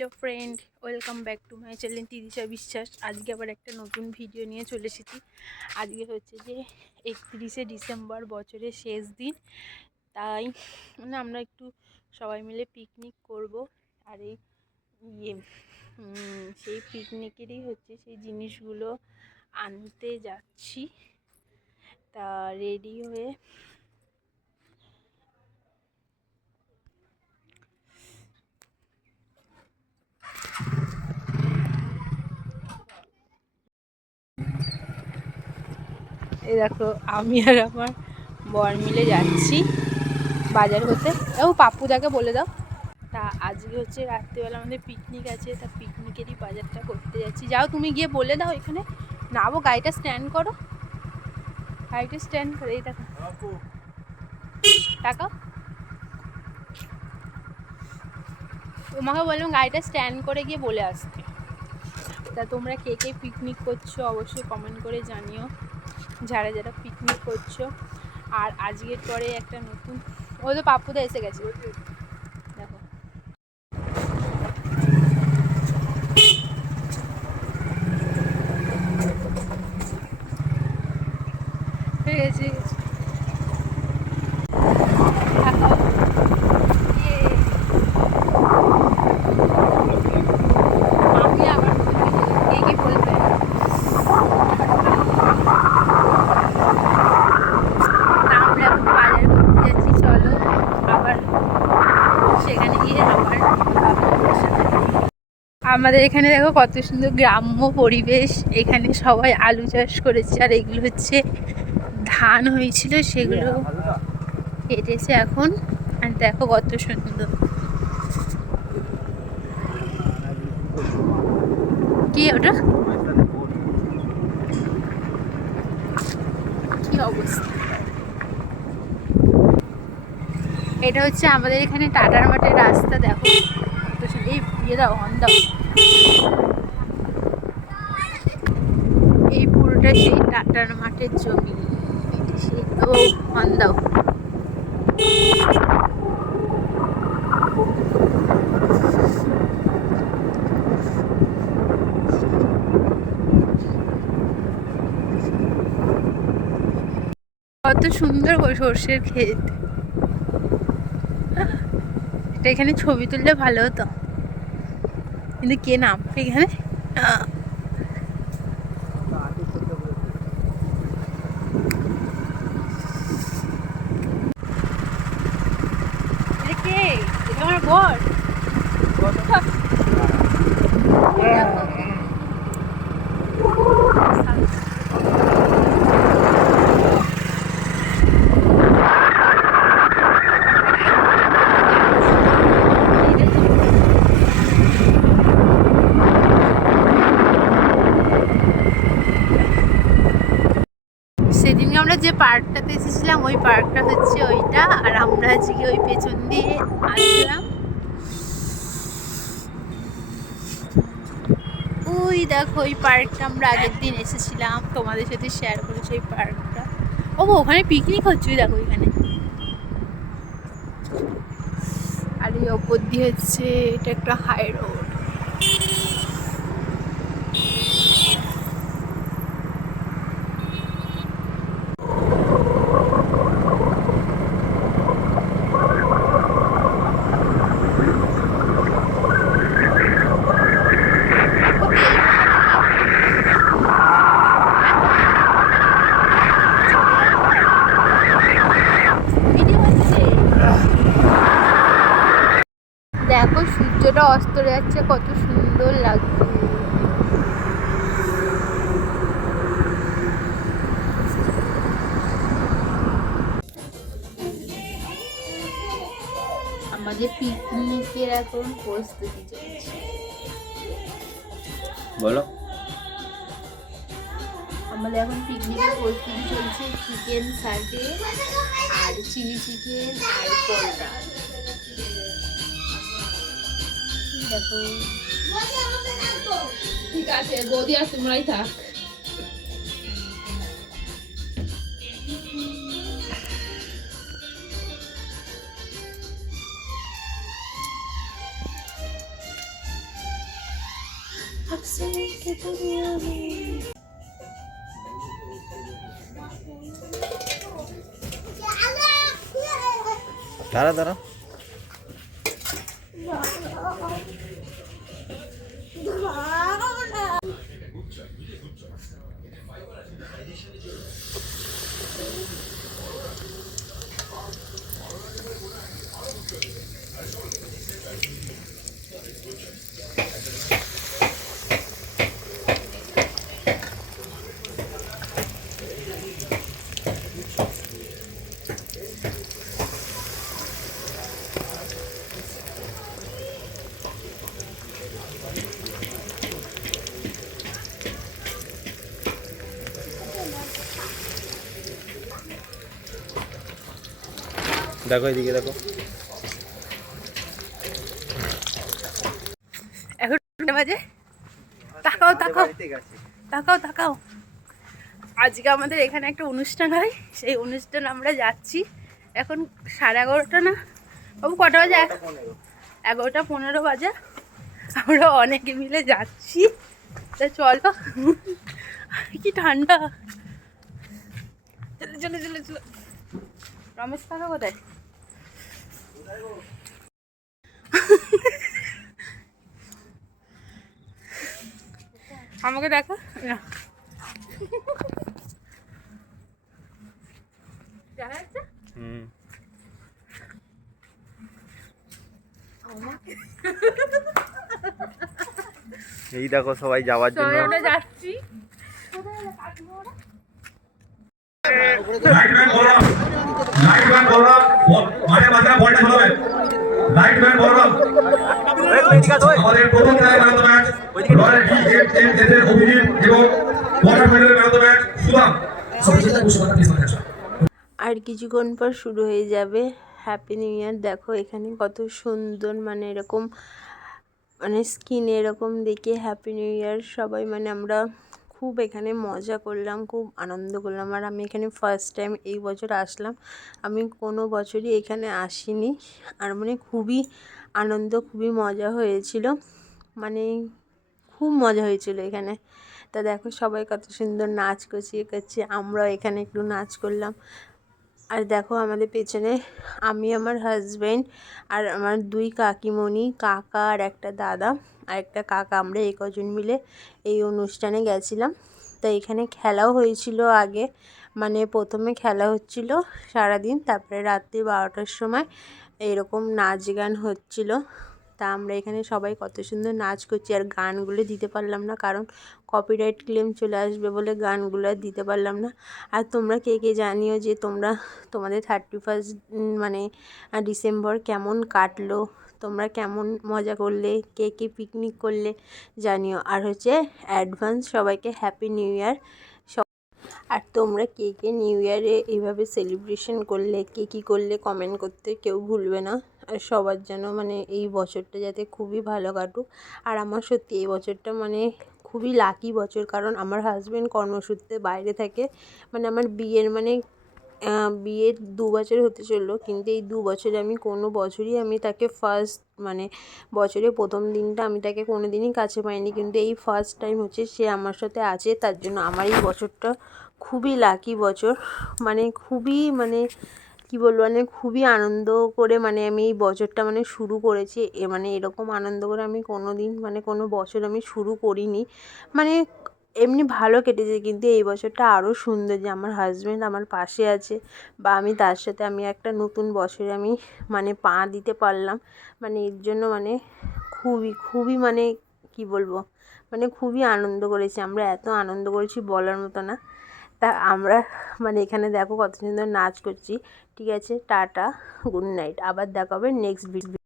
Hello friend, welcome back to my channel Tirisha Biswas. আজকে আবার একটা নতুন ভিডিও নিয়ে চলে এসেছি। আজকে হচ্ছে যে 31শে ডিসেম্বর, বছরের শেষ দিন। তাই আমরা একটু সবাই মিলে পিকনিক করব। আর এই সেই পিকনিকেরই হচ্ছে সেই জিনিসগুলো আনতে যাচ্ছি। তা রেডি হয়ে এই দেখো, আমি আর আমার বর মিলে যাচ্ছি বাজার করতে। ও পাপ্পুদাকে বলে দাও। তা আজকে হচ্ছে রাত্রিবেলা আমাদের পিকনিক আছে, তা পিকনিকেরই বাজারটা করতে যাচ্ছি। যাও তুমি গিয়ে বলে দাও এখানে নামো, গাড়িটা স্ট্যান্ড করো, গাড়িটা স্ট্যান্ড করে। এই দেখো টাকা, তোমাকে বললাম গাড়িটা স্ট্যান্ড করে গিয়ে বলে আসতে। তা তোমরা কে কে পিকনিক করছো অবশ্যই কমেন্ট করে জানিও, যারা যারা পিকনিক করছো। আর আজকের পরে একটা নতুন, ওই তো পাপ্পুদা এসে গেছে দেখো। ঠিক আছে আমি আবার কে কি বলবে। আমরা এখন বাজার করতে যাচ্ছি, চলো আবার সেখানে গিয়ে আবার আমাদের এখানে দেখো কত সুন্দর গ্রাম্য পরিবেশ। এখানে সবাই আলু চাষ করেছে, আর এগুলো হচ্ছে ধান হয়েছিল, সেগুলো কেটেছে এখন। আর দেখো কত সুন্দর, কি ওটা, কি অবস্থা। এটা হচ্ছে আমাদের এখানে টাটার মাঠের রাস্তা। দেখো কত সুন্দর, এই ইয়ে দাও, হর্ন দাও। এই পুরোটা সেই টাটার মাঠের জমি। এটা সেই, ও হর্ন দাও। কত সুন্দর সর্ষের ক্ষেত। এটা এখানে ছবি তুললে ভালো হতো, কিন্তু কে নামবে এখানে। কে, এটা আমার বর। সেদিনকে আমরা যে পার্কটাতে এসেছিলাম ওই পার্কটা হচ্ছে ওইটা, আর আমরা আজকে ওই পেছন দিয়ে আসলাম। ওই দেখো ওই পার্কটা আমরা আগের দিন এসেছিলাম, তোমাদের সাথে শেয়ার করেছি ওই পার্কটা। ও ওখানে পিকনিক হচ্ছে, দেখো এখানে। আর এই ওপর দিয়ে হচ্ছে এটা একটা হাই রোড। দেখো সূর্যটা অস্ত যাচ্ছে, কত সুন্দর লাগছে। আমাদের পিকনিকের এখন প্রস্তুতি চলছে। বলো, আমাদের এখন পিকনিকের প্রস্তুতি চলছে। চিকেন সার্টে আর চিলি চিকেন আর পরোটা। দেখো ঠিক আছে বৌদি, আর তোমরাই থাক। দাঁড়া দাঁড়া। দেখো এদিকে দেখো। এখন বাজে, তাকাও তাকাও তাকাও তাকাও। আজকে আমাদের এখানে একটা অনুষ্ঠান হয়, সেই অনুষ্ঠান আমরা যাচ্ছি। এখন 11:30 না বাবু, কটা বাজে? 11:15 বাজে। আমরা অনেকে মিলে যাচ্ছি, তা চলো। কি ঠান্ডা! চলো চলো চলো চলো। রমেশ কাকা কোথায়? আমাকে দেখো না, দেখা যাচ্ছে? এই দেখো সবাই যাওয়ার জন্য আমরা যাচ্ছি। আমাদের প্রথম man of the match royal DMS এর অভিজিৎ এবং কোয়ার্টার ফাইনালের man of the match Sudam. আর কিছুক্ষণ পর শুরু হয়ে যাবে হ্যাপি নিউ ইয়ার। দেখো এখানে কত সুন্দর, মানে এরকম মানে স্কিনে এরকম দেখে হ্যাপি নিউ ইয়ার সবাই, মানে আমরা খুব এখানে মজা করলাম, খুব আনন্দ করলাম। আর আমি এখানে ফার্স্ট টাইম এই বছর আসলাম, আমি কোনো বছরই এখানে আসিনি। আর মানে খুবই আনন্দ, খুবই মজা হয়েছিল, মানে খুব মজা হয়েছিল এখানে। তা দেখো সবাই কত সুন্দর নাচ করছে, আমরাও এখানে একটু নাচ করলাম। আর দেখো আমাদের পেছনে আমি, আমার হাজব্যান্ড আর আমার 2 কাকিমণি, কাকা আর একটা দাদা আর একটা কাকা, আমরা এই কজন মিলে এই অনুষ্ঠানে গেছিলাম। তো এখানে খেলাও হয়েছিল আগে, মানে প্রথমে খেলা হচ্ছিল সারাদিন, তারপরে রাত্রি 12টার সময় এরকম নাচ গান হচ্ছিল। তা আমরা এখানে সবাই কত সুন্দর নাচ করছি। আর গানগুলো দিতে পারলাম না, কারণ কপিরাইট ক্লেম চলে আসবে বলে গানগুলো আর দিতে পারলাম না। আর তোমরা কে কে জানিও যে তোমাদের 31 মানে ডিসেম্বর কেমন কাটলো, তোমরা কেমন মজা করলে, কে কে পিকনিক করলে জানিও। আর হচ্ছে অ্যাডভান্স সবাইকে হ্যাপি নিউ ইয়ার। আর তোমরা কে কে নিউ ইয়ারে এইভাবে সেলিব্রেশন করলে, কে কী করলে কমেন্ট করতে কেউ ভুলবে না। আর সবার যেন মানে এই বছরটা যাতে খুবই ভালো কাটুক। আর আমার সত্যি এই বছরটা মানে খুবই লাকি বছর, কারণ আমার হাজব্যান্ড কর্মসূত্রে বাইরে থাকে। মানে আমার বিয়ের 2 বছর হতে চললো, কিন্তু এই 2 বছরে আমি কোনো বছরই আমি তাকে মানে বছরের প্রথম দিনটা আমি তাকে কোনো দিনই কাছে পাইনি, কিন্তু এই ফার্স্ট টাইম হচ্ছে সে আমার সাথে আছে। তার জন্য আমার এই বছরটা খুবই লাকি বছর, মানে খুবই মানে কী বলবো, মানে খুবই আনন্দ করে মানে আমি এই বছরটা মানে শুরু করেছি। মানে এরকম আনন্দ করে আমি কোনো দিন মানে কোনো বছর আমি শুরু করিনি। মানে এমনি ভালো কেটেছে, কিন্তু এই বছরটা আরও সুন্দর যে আমার হাজব্যান্ড আমার পাশে আছে, বা আমি তার সাথে আমি একটা নতুন বছরে আমি মানে পা দিতে পারলাম। মানে এর জন্য মানে খুবই খুবই মানে কী বলবো, মানে খুবই আনন্দ করেছি আমরা, এত আনন্দ করেছি বলার মতো না। তা আমরা মানে এখানে দেখো কত সুন্দর নাচ করছি। ঠিক আছে, টাটা, গুড নাইট, আবার দেখা হবে নেক্সট ভিডিও।